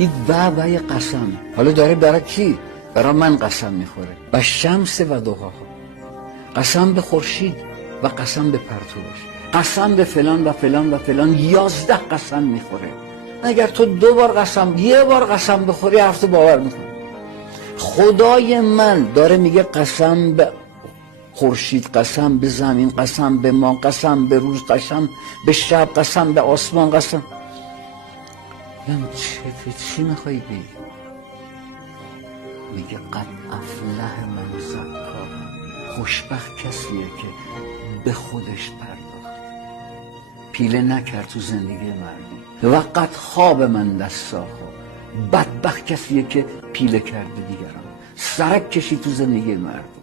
این وعده قسم. حالا داره برای کی؟ برای من قسم میخوره. و شمس و ضحاها، قسم به خورشید و قسم به پرتوش، قسم به فلان و فلان و فلان. 11 قسم میخوره. اگر تو 2 بار قسم، 1 بار قسم بخوری حرف تو باور میکنه. خدای من داره میگه قسم به خورشید، قسم به زمین، قسم به ما، قسم به روز، قسم به شب، قسم به آسمان، قسم. یعنی چی میخوایی بگی؟ میگه قد افلح من زکاها، خوشبخت کسیه که به خودش پرداخت، پیله نکرد تو زندگی مردم. و قد خواب من دستاها، بدبخت کسیه که پیله کرده دیگران، سرک کشید تو زندگی مردم.